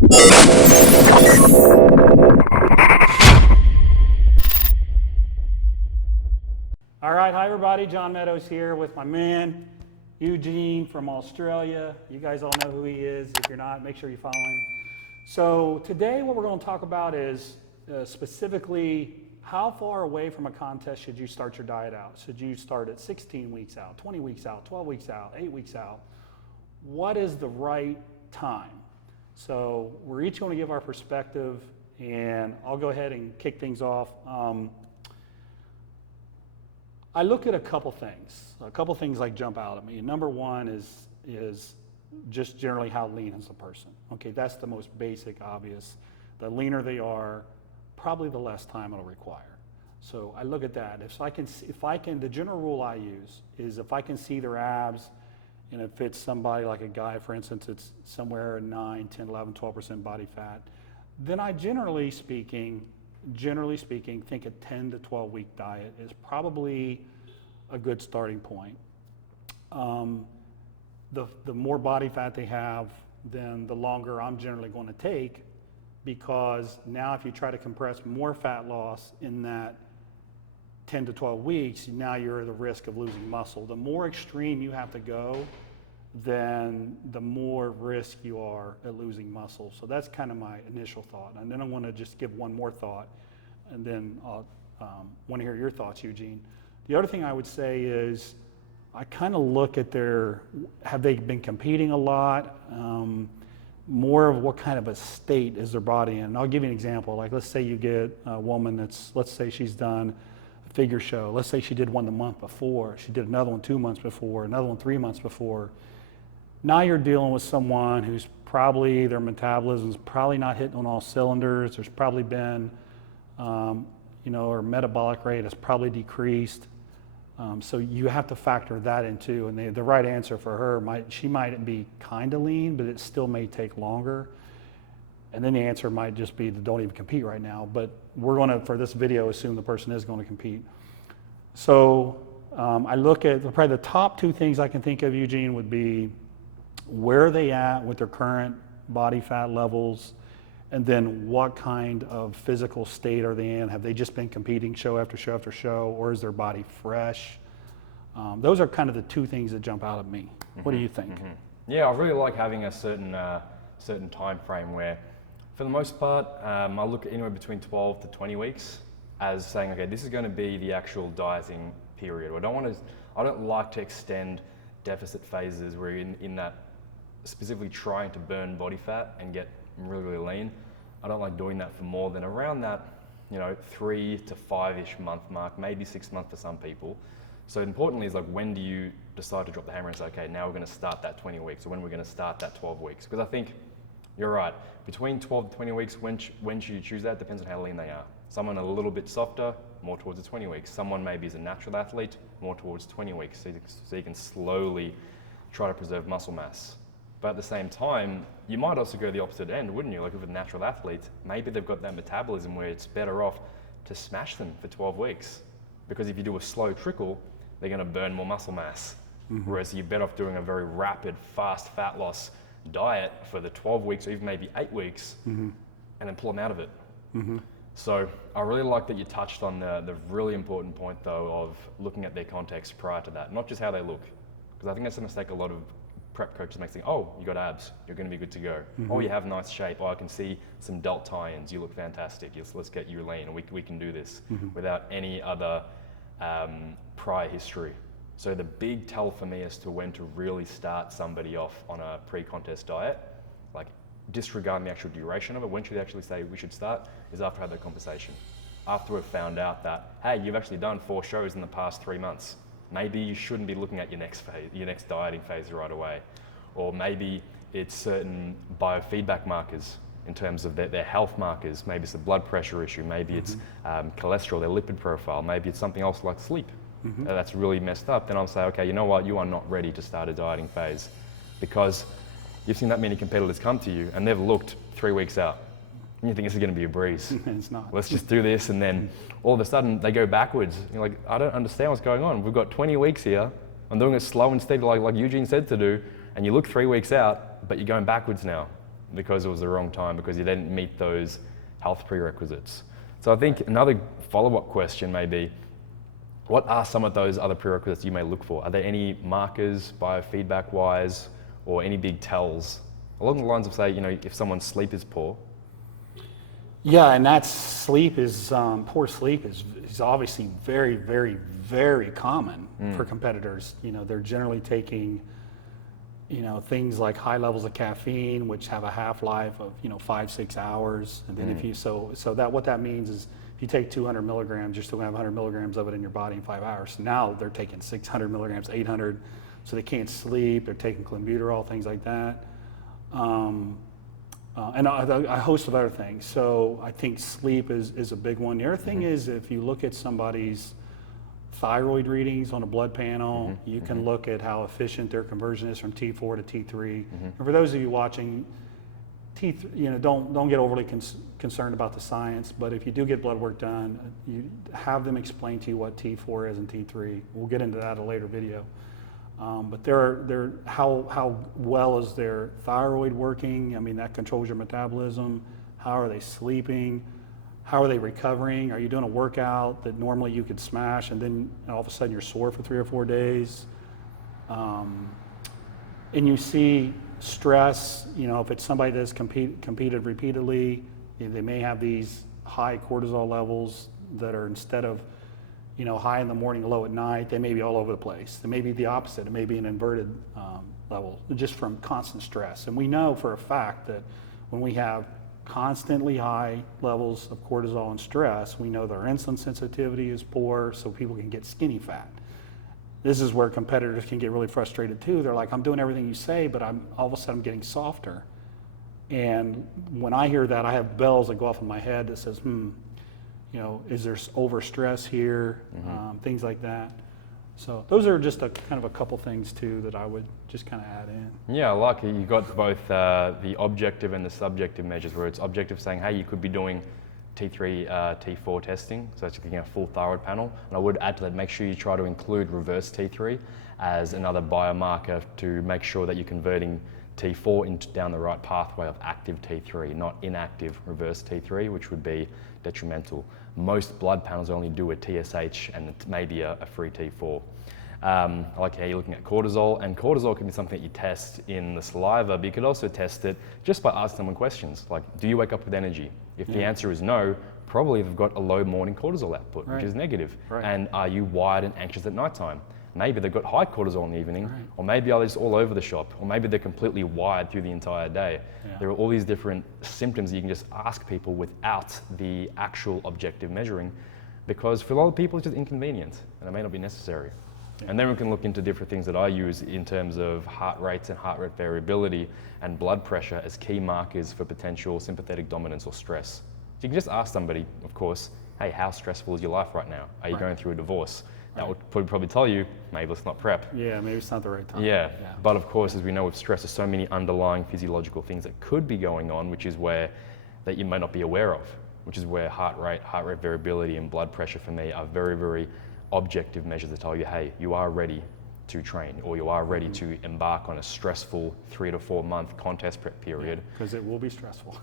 All right, hi everybody, John Meadows here with my man, Eugene from Australia. You guys all know who he is. If you're not, make sure you follow him. So today what we're going to talk about is specifically how far away from a contest should you start your diet out? Should you start at 16 weeks out, 20 weeks out, 12 weeks out, 8 weeks out? What is the right time? So we're each going to give our perspective, and I'll go ahead and kick things off. I look at a couple things like jump out at me. Number one is just generally how lean is the person. Okay, that's the most basic, obvious. The leaner they are, probably the less time it'll require. So I look at that. The general rule I use is if I can see their abs, and if it's somebody like a guy, for instance, it's somewhere 9, 10, 11, 12% body fat, then I generally speaking, think a 10 to 12 week diet is probably a good starting point. The more body fat they have, then the longer I'm generally going to take, because now if you try to compress more fat loss in that 10 to 12 weeks, now you're at the risk of losing muscle. The more extreme you have to go, then the more risk you are at losing muscle. So that's kind of my initial thought. And then I want to just give one more thought, and then I'll want to hear your thoughts, Eugene. The other thing I would say is I kind of look at have they been competing a lot? More of what kind of a state is their body in. And I'll give you an example. Like let's say you get a woman let's say she's done a figure show. Let's say she did one the month before. She did another one 2 months before, another one 3 months before. Now you're dealing with someone who's probably, their metabolism's probably not hitting on all cylinders. There's probably been, her metabolic rate has probably decreased. So you have to factor that in too. And the right answer for her, she might be kind of lean, but it still may take longer. And then the answer might just be to don't even compete right now. But we're going to, for this video, assume the person is going to compete. So I look at probably the top two things I can think of, Eugene, would be where are they at with their current body fat levels, and then what kind of physical state are they in? Have they just been competing show after show after show, or is their body fresh? Those are kind of the two things that jump out at me. Mm-hmm. What do you think? Mm-hmm. Yeah, I really like having a certain time frame where, for the most part, I look at anywhere between 12 to 20 weeks as saying, okay, this is going to be the actual dieting period. I don't like to extend deficit phases where you're in that specifically trying to burn body fat and get really, really lean. I don't like doing that for more than around that, 3 to 5-ish month mark, maybe 6 months for some people. So importantly is like, when do you decide to drop the hammer and say, okay, now we're going to start that 20 weeks, or when we're going to start that 12 weeks? Because I think you're right. Between 12 to 20 weeks, when should you choose that? Depends on how lean they are. Someone a little bit softer, more towards the 20 weeks. Someone maybe is a natural athlete, more towards 20 weeks. So you can slowly try to preserve muscle mass. But at the same time, you might also go the opposite end, wouldn't you? Like with a natural athlete, maybe they've got that metabolism where it's better off to smash them for 12 weeks. Because if you do a slow trickle, they're going to burn more muscle mass. Mm-hmm. Whereas you're better off doing a very rapid, fast fat loss diet for the 12 weeks or even maybe 8 weeks, mm-hmm. and then pull them out of it. Mm-hmm. So I really like that you touched on the really important point though of looking at their context prior to that, not just how they look. Because I think that's a mistake a lot of prep coaches make, think, oh, you got abs, you're going to be good to go. Mm-hmm. Oh, you have nice shape. Oh, I can see some delt tie-ins. You look fantastic. Yes, let's get you lean, and we can do this, mm-hmm. without any other prior history. So the big tell for me as to when to really start somebody off on a pre-contest diet, like disregarding the actual duration of it, when should they actually say we should start, is after I had that conversation. After we've found out that, hey, you've actually done 4 shows in the past 3 months. Maybe you shouldn't be looking at your next dieting phase right away. Or maybe it's certain biofeedback markers in terms of their health markers. Maybe it's a blood pressure issue. Maybe mm-hmm. it's cholesterol, their lipid profile. Maybe it's something else like sleep. Mm-hmm. That's really messed up. Then I'll say, okay, you know what? You are not ready to start a dieting phase, because you've seen that many competitors come to you and they've looked 3 weeks out. And you think this is going to be a breeze. It's not. Let's just do this, and then all of a sudden they go backwards. You're like, I don't understand what's going on. We've got 20 weeks here. I'm doing it slow and steady, like Eugene said to do, and you look 3 weeks out, but you're going backwards now. because it was the wrong time, because you didn't meet those health prerequisites. So I think another follow-up question may be, what are some of those other prerequisites you may look for? Are there any markers, biofeedback-wise, or any big tells? Along the lines of, say, if someone's sleep is poor. Yeah, and that sleep is, poor sleep is obviously very, very, very common for competitors. They're generally taking, things like high levels of caffeine, which have a half-life of, 5-6 hours. And then if you, so that what that means is if you take 200 milligrams, you're still gonna have 100 milligrams of it in your body in 5 hours. Now they're taking 600 milligrams, 800, so they can't sleep. They're taking clenbuterol, things like that. And a host of other things. So I think sleep is a big one. The other thing is, if you look at somebody's thyroid readings on a blood panel, you can look at how efficient their conversion is from T4 to T3. And for those of you watching, don't get overly concerned about the science, but if you do get blood work done, you have them explain to you what T4 is and T3. We'll get into that in a later video. But how well is their thyroid working? I mean, that controls your metabolism. How are they sleeping? How are they recovering? Are you doing a workout that normally you could smash and then all of a sudden you're sore for 3 or 4 days? And you see stress, if it's somebody that's competed repeatedly, they may have these high cortisol levels that are, instead of high in the morning, low at night, they may be all over the place. It may be the opposite. It may be an inverted level, just from constant stress. And we know for a fact that when we have constantly high levels of cortisol and stress, we know that our insulin sensitivity is poor, so people can get skinny fat. This is where competitors can get really frustrated too. They're like, I'm doing everything you say, but all of a sudden I'm getting softer. And when I hear that, I have bells that go off in my head that says, is there overstress here? Things like that. So those are just a kind of a couple things too that I would just kind of add in. Yeah, I like it. You've got both the objective and the subjective measures, where it's objective saying, hey, you could be doing T3, T4 testing, so that's looking at a full thyroid panel. And I would add to that, make sure you try to include reverse T3 as another biomarker to make sure that you're converting T4 down the right pathway of active T3, not inactive reverse T3, which would be detrimental. Most blood panels only do a TSH and maybe a free T4. I like how you're looking at cortisol, and cortisol can be something that you test in the saliva, but you could also test it just by asking someone questions like, do you wake up with energy? If the answer is no, probably they've got a low morning cortisol output, which is negative. And are you wired and anxious at nighttime? Maybe they've got high cortisol in the evening, or maybe are they just all over the shop, or maybe they're completely wired through the entire day. There are all these different symptoms you can just ask people without the actual objective measuring, because for a lot of people it's just inconvenient and it may not be necessary. And then we can look into different things that I use in terms of heart rates and heart rate variability and blood pressure as key markers for potential sympathetic dominance or stress. So you can just ask somebody, of course, hey, how stressful is your life right now? Are you going through a divorce? That would probably tell you, maybe let's not prep. Yeah, maybe it's not the right time. Yeah, but of course, as we know with stress, there's so many underlying physiological things that could be going on, which is where that you may not be aware of, which is where heart rate variability and blood pressure for me are very, very objective measures that tell you, hey, you are ready to train, or you are ready to embark on a stressful 3 to 4 month contest prep period. Because it will be stressful.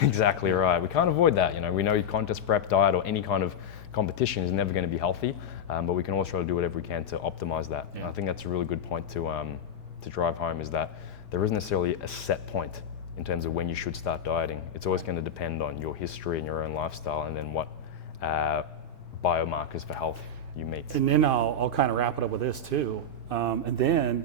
Exactly right. We can't avoid that. We know contest prep diet or any kind of competition is never going to be healthy, but we can always try to do whatever we can to optimize that. And I think that's a really good point to drive home, is that there isn't necessarily a set point in terms of when you should start dieting. It's always going to depend on your history and your own lifestyle, and then what biomarkers for health you meet. And then I'll kind of wrap it up with this too. And then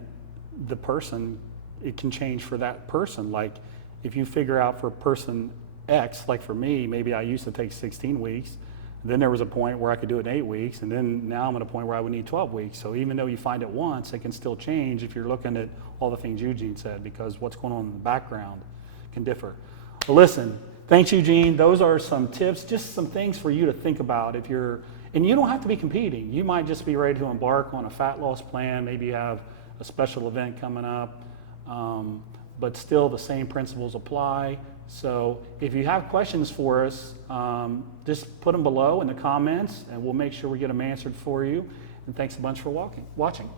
the person, it can change for that person. Like if you figure out for person X, like for me, maybe I used to take 16 weeks. Then there was a point where I could do it in 8 weeks. And then now I'm at a point where I would need 12 weeks. So even though you find it once, it can still change if you're looking at all the things Eugene said, because what's going on in the background can differ. Well, listen, thanks, Eugene. Those are some tips, just some things for you to think about if you're, and you don't have to be competing. You might just be ready to embark on a fat loss plan. Maybe you have a special event coming up, but still the same principles apply. So if you have questions for us, just put them below in the comments and we'll make sure we get them answered for you. And thanks a bunch for watching.